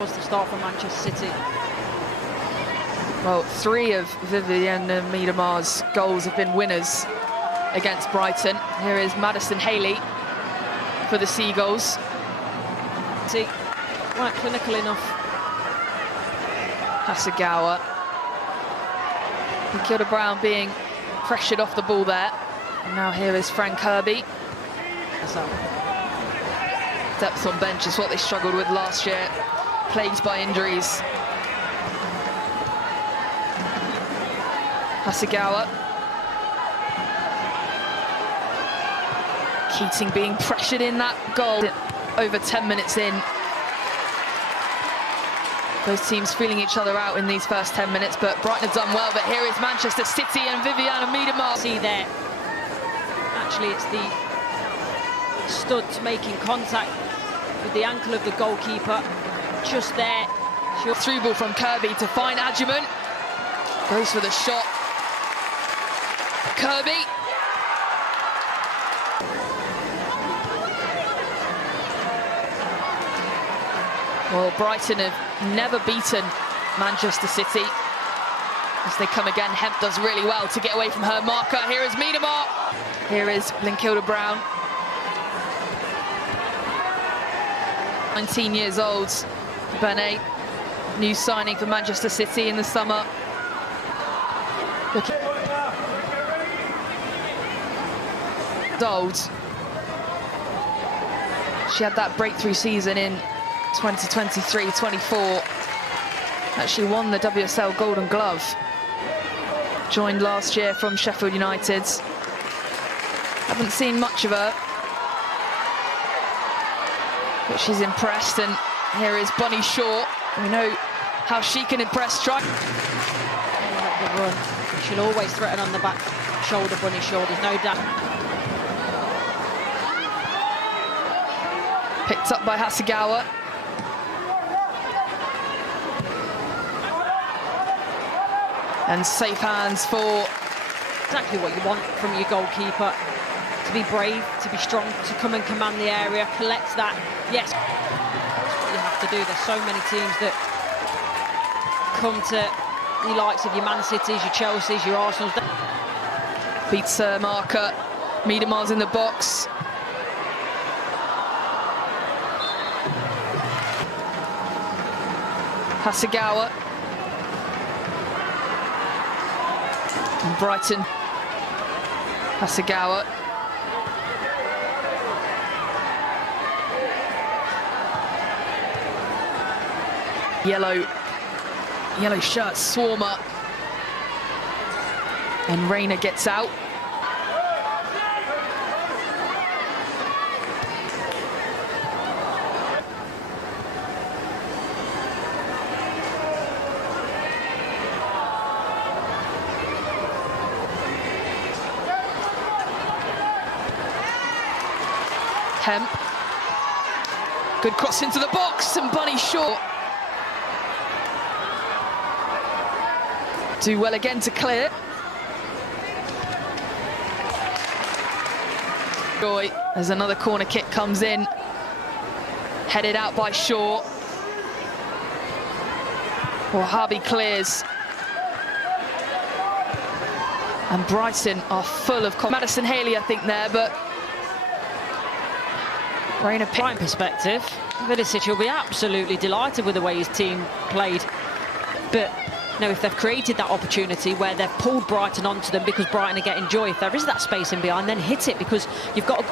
Was the start for Manchester City. Well, 3 of Vivian Miedemar's goals have been winners against Brighton. Here is Madison Haley for the Seagulls. See, weren't clinical enough. Hasegawa. Matilda Brown being pressured off the ball there. And now here is Frank Kirby. Depth on bench is what they struggled with last year. Plagued by injuries. Hasegawa. Keating being pressured in that goal. Over 10 minutes in. Those teams feeling each other out in these first 10 minutes, but Brighton have done well. But here is Manchester City and Vivian Miedemar. See there. Actually, it's the studs making contact with the ankle of the goalkeeper. Just there. Through ball from Kirby to find Adjuman. Goes for the shot. Kirby. Well, Brighton have never beaten Manchester City. As they come again, Hemp does really well to get away from her marker. Here is Miedemar. Here is Matilda Brown. 19 years old. Bene, new signing for Manchester City in the summer. Old. She had that breakthrough season in 2023-24. Actually won the WSL Golden Glove. Joined last year from Sheffield United. Haven't seen much of her, but she's impressed. And here is Bunny Shaw. We know how she can impress. Try. The run. She'll always threaten on the back shoulder, Bunny Shaw. There's no doubt. Picked up by Hasegawa. And safe hands for... Exactly what you want from your goalkeeper. To be brave, to be strong, to come and command the area, collect that. Yes, that's what you have to do. There's so many teams that come to the likes of your Man Cities, your Chelseas, your Arsenals. Beats her marker. Miedemar's in the box. Hasegawa. And Brighton. Hasegawa. Yellow shirt, Swarmer. And Rayner gets out. Hemp. Good cross into the box, and Bunny Shaw. Do well again to clear. Joy, as another corner kick comes in. Headed out by Shaw. Well, Harvey clears. And Brighton are full of... Madison Haley, I think, there, but... Brighton perspective, Vilicic will be absolutely delighted with the way his team played. But, you know, if they've created that opportunity where they've pulled Brighton onto them because Brighton are getting joy, if there is that space in behind, then hit it, because you've got...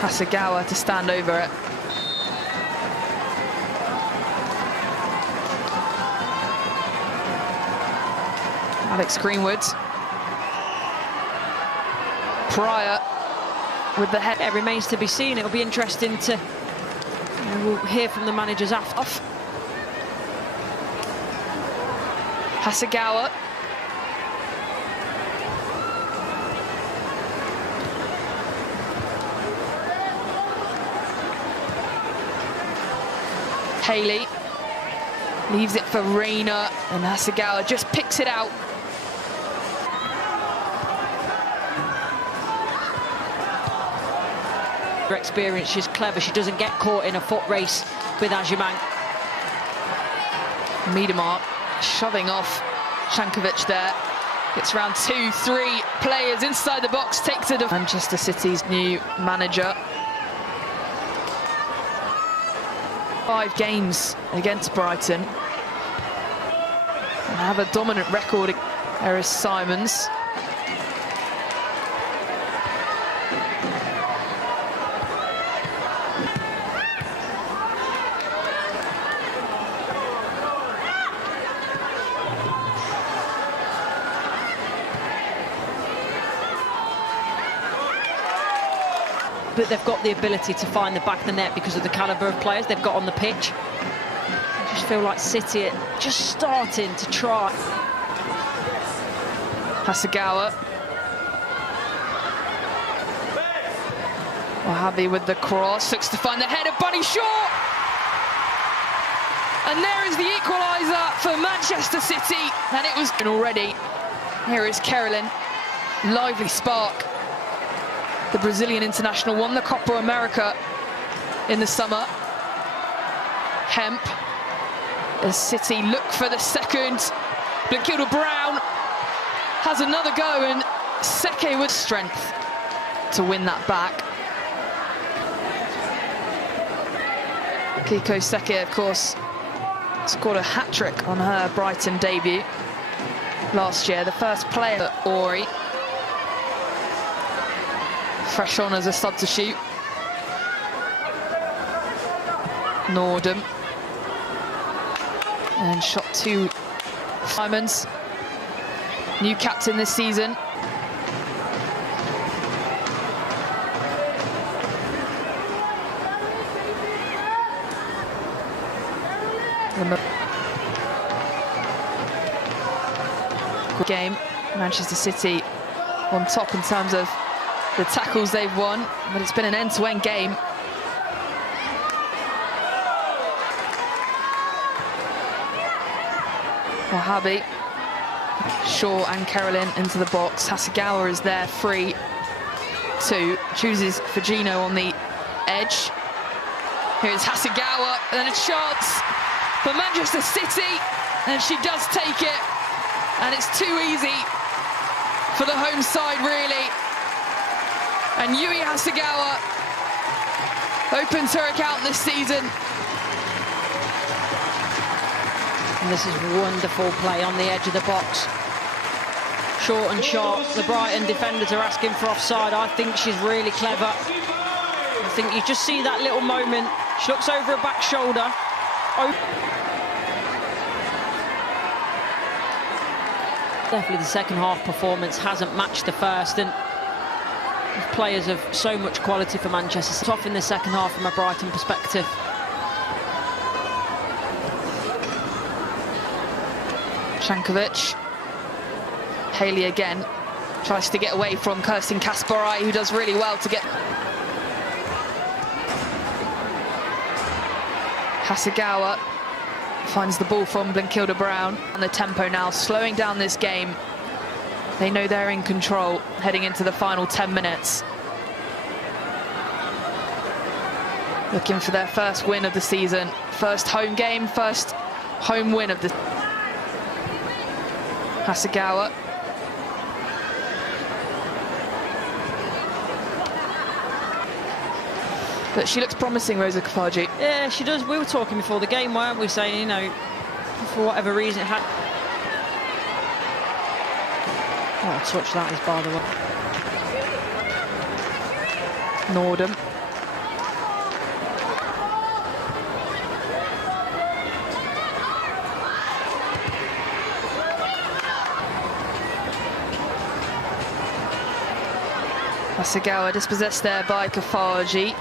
Hasegawa to stand over it. Alex Greenwood. Pryor with the head. It remains to be seen. It'll be interesting to... we'll hear from the managers after. Hasegawa. Haley leaves it for Rayner, and Hasegawa just picks it out. Her experience, she's clever. She doesn't get caught in a foot race with Ajimang. Miedemar shoving off Shankovic there. Gets around 2-3 players inside the box, takes it to Manchester City's new manager. 5 games against Brighton. And have a dominant record. There is Simons. But they've got the ability to find the back of the net because of the calibre of players they've got on the pitch. I just feel like City are just starting to try. Hasegawa. Wahabi with the cross, looks to find the header, Bunny short! And there is the equaliser for Manchester City, and it was already. Here is Carolyn, lively spark. The Brazilian international won the Copa America in the summer. Hemp, as City look for the second. Blinkilda Brown has another go, and Seke with strength to win that back. Kiko Seke, of course, scored a hat-trick on her Brighton debut last year. The first player, Ori, fresh on as a substitute. Nordum. And shot to Simons. New captain this season. Game. Manchester City on top in terms of the tackles they've won, but it's been an end-to-end game. Wahabi, Shaw and Carolyn into the box. Hasegawa is there, free two, chooses Fagino on the edge. Here's Hasegawa, and then a chance for Manchester City, and she does take it, and it's too easy for the home side, really. And Yui Hasegawa opens her account this season. And this is wonderful play on the edge of the box. Short and sharp. The Brighton defenders are asking for offside. I think she's really clever. I think you just see that little moment. She looks over her back shoulder. Definitely the second half performance hasn't matched the first, and players of so much quality for Manchester City. Off in the second half from a Brighton perspective. Shankovic. Haley again tries to get away from Kirsten Kasparai, who does really well to get. Hasegawa finds the ball from Blinkilda Brown. And the tempo now slowing down this game. They know they're in control heading into the final 10 minutes. Looking for their first win of the season. First home game, first home win of the... Hasegawa. But she looks promising, Rosa Kafaji. Yeah, she does. We were talking before the game, weren't we, saying, you know, for whatever reason it had... What a touch that is, by the way. Nordum. Hasegawa dispossessed there by Kafaji.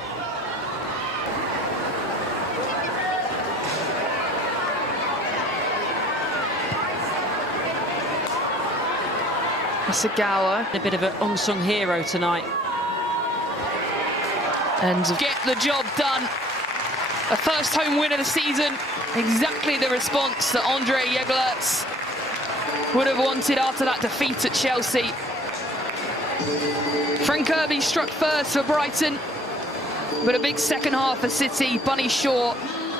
Hasegawa, a bit of an unsung hero tonight. And get the job done. A first home win of the season. Exactly the response that Andre Yegelertz would have wanted after that defeat at Chelsea. Frank Kirby struck first for Brighton. But a big second half for City. Bunny Shaw